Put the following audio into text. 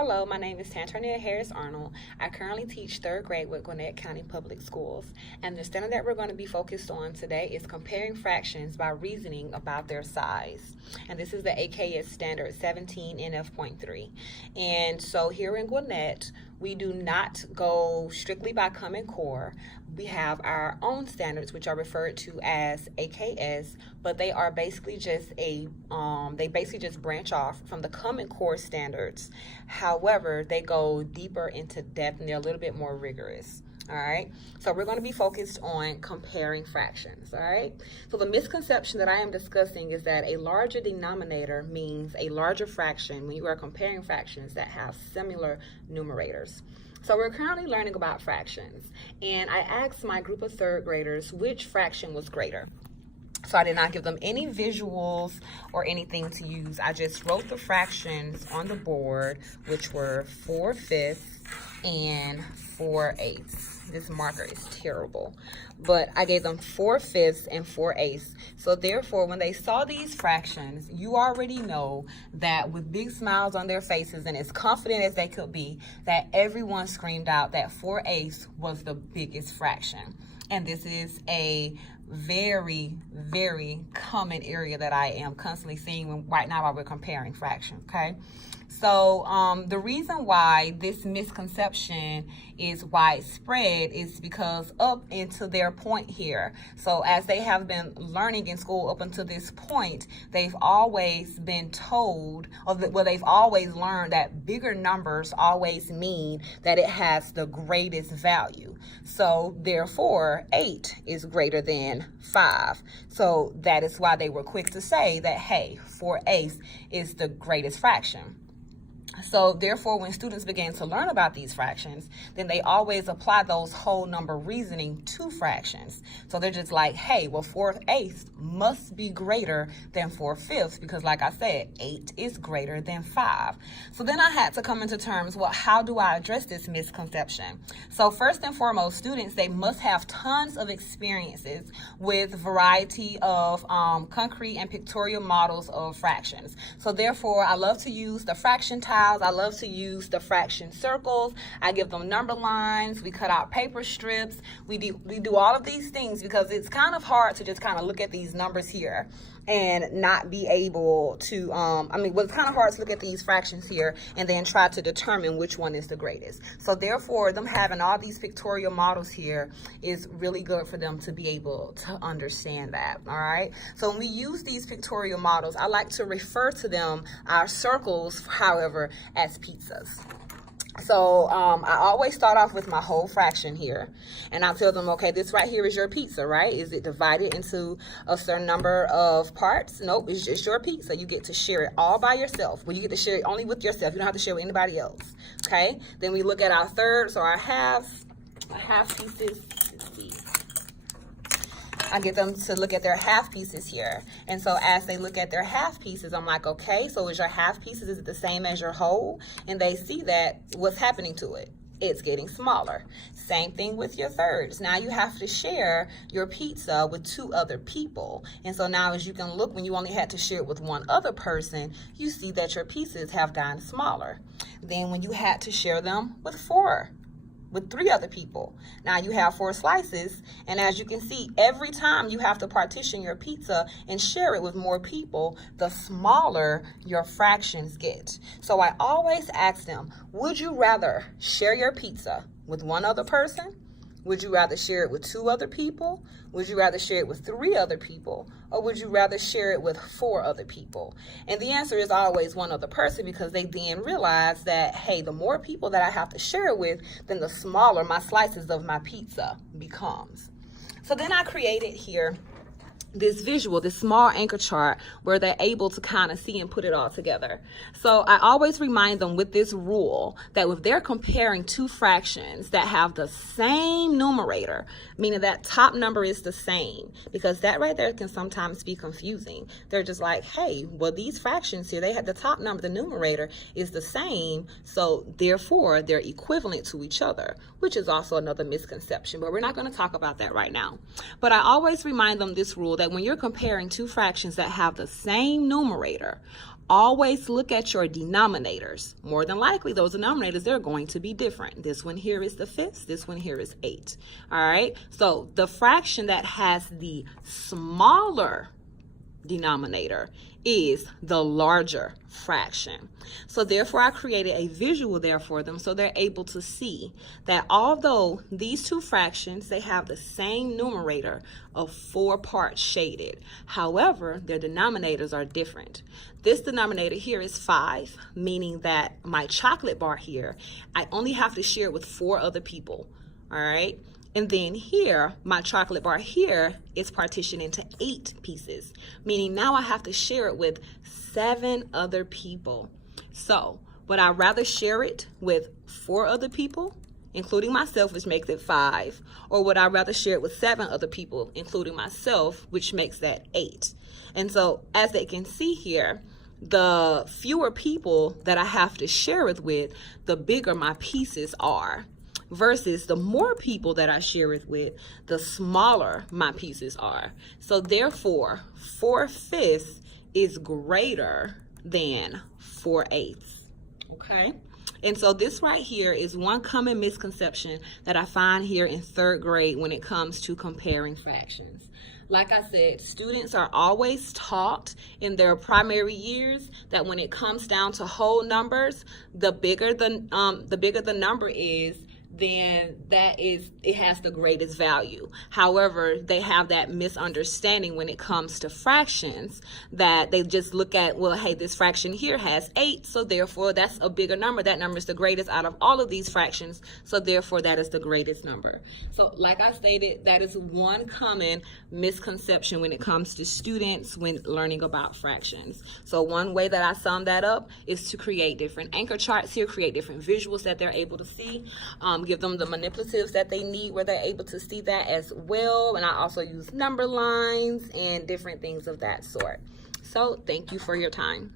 Hello, my name is Tantarnia Harris Arnold. I currently teach third grade with Gwinnett County Public Schools, and the standard that we're going to be focused on today is comparing fractions by reasoning about their size. And this is the AKS standard 17 NF.3. And so here in Gwinnett, we do not go strictly by Common Core. We have our own standards, which are referred to as AKS, but they are basically just they basically just branch off from the Common Core standards. However, they go deeper into depth and they're a little bit more rigorous. All right, so we're going to be focused on comparing fractions. All right, so the misconception that I am discussing is that a larger denominator means a larger fraction when you are comparing fractions that have similar numerators. So we're currently learning about fractions, and I asked my group of third graders which fraction was greater. So I did not give them any visuals or anything to use. I just wrote the fractions on the board, which were 4/5 and 4/8. This marker is terrible, but I gave them 4/5 and 4/8. So therefore, when they saw these fractions, you already know that with big smiles on their faces and as confident as they could be, that everyone screamed out that 4/8 was the biggest fraction. And this is a very, very common area that I am constantly seeing right now while we're comparing fractions, okay? So the reason why this misconception is widespread is because up into their point here. So as they have been learning in school up until this point, they've always been told, they've always learned that bigger numbers always mean that it has the greatest value. So therefore, 8 is greater than 5. So that is why they were quick to say that, hey, 4/8 is the greatest fraction. So therefore, when students begin to learn about these fractions, then they always apply those whole number reasoning to fractions. So they're just like, hey, well, 4/8 must be greater than 4/5 because, like I said, 8 is greater than 5. So then I had to come into terms, well, how do I address this misconception? So first and foremost, students, they must have tons of experiences with variety of concrete and pictorial models of fractions. So therefore, I love to use the fraction tiles. I love to use the fraction circles. I give them number lines. We cut out paper strips. We do all of these things because it's kind of hard to just kind of look at these numbers here and not be able to, it's kind of hard to look at these fractions here and then try to determine which one is the greatest. So therefore, them having all these pictorial models here is really good for them to be able to understand that, all right? So when we use these pictorial models, I like to refer to them, our circles, however, as pizzas. So I always start off with my whole fraction here, and I'll tell them, okay, this right here is your pizza, right? Is it divided into a certain number of parts? Nope, it's just your pizza. You get to share it all by yourself. Well, you get to share it only with yourself. You don't have to share with anybody else, okay? Then we look at our thirds or our halves. Our half pieces, let's see. I get them to look at their half pieces here. And so as they look at their half pieces, I'm like, okay, so is your half pieces, is it the same as your whole? And they see that, what's happening to it? It's getting smaller. Same thing with your thirds. Now you have to share your pizza with 2 other people. And so now as you can look, when you only had to share it with 1 other person, you see that your pieces have gotten smaller. Then when you had to share them with 3 other people. Now you have 4 slices, and as you can see, every time you have to partition your pizza and share it with more people, the smaller your fractions get. So I always ask them, would you rather share your pizza with 1 other person? Would you rather share it with 2 other people? Would you rather share it with 3 other people? Or would you rather share it with 4 other people? And the answer is always 1 other person, because they then realize that, hey, the more people that I have to share it with, then the smaller my slices of my pizza becomes. So then I created here this visual, this small anchor chart where they're able to kind of see and put it all together. So I always remind them with this rule that if they're comparing 2 fractions that have the same numerator, meaning that top number is the same, because that right there can sometimes be confusing. They're just like, hey, well, these fractions here, they have the top number, the numerator is the same, so therefore they're equivalent to each other, which is also another misconception, but we're not going to talk about that right now. But I always remind them this rule that when you're comparing two fractions that have the same numerator, always look at your denominators. More than likely, those denominators, they're going to be different. This one here is the fifth. This one here is 8. All right? So the fraction that has the smaller denominator is the larger fraction. So therefore, I created a visual there for them so they're able to see that although these two fractions, they have the same numerator of 4 parts shaded, however, their denominators are different. This denominator here is 5, meaning that my chocolate bar here, I only have to share it with 4 other people. All right? And then here, my chocolate bar here is partitioned into 8 pieces, meaning now I have to share it with 7 other people. So would I rather share it with 4 other people, including myself, which makes it 5, or would I rather share it with 7 other people, including myself, which makes that 8? And so as they can see here, the fewer people that I have to share it with, the bigger my pieces are. Versus the more people that I share it with, the smaller my pieces are. So therefore, 4/5 is greater than 4/8. Okay? And so this right here is one common misconception that I find here in 3rd grade when it comes to comparing fractions. Like I said, students are always taught in their primary years that when it comes down to whole numbers, the bigger the number is, then it has the greatest value. However, they have that misunderstanding when it comes to fractions, that they just look at, well, hey, this fraction here has 8, so therefore that's a bigger number. That number is the greatest out of all of these fractions, so therefore that is the greatest number. So like I stated, that is one common misconception when it comes to students when learning about fractions. So one way that I sum that up is to create different anchor charts here, create different visuals that they're able to see, give them the manipulatives that they need where they're able to see that as well. And I also use number lines and different things of that sort. So thank you for your time.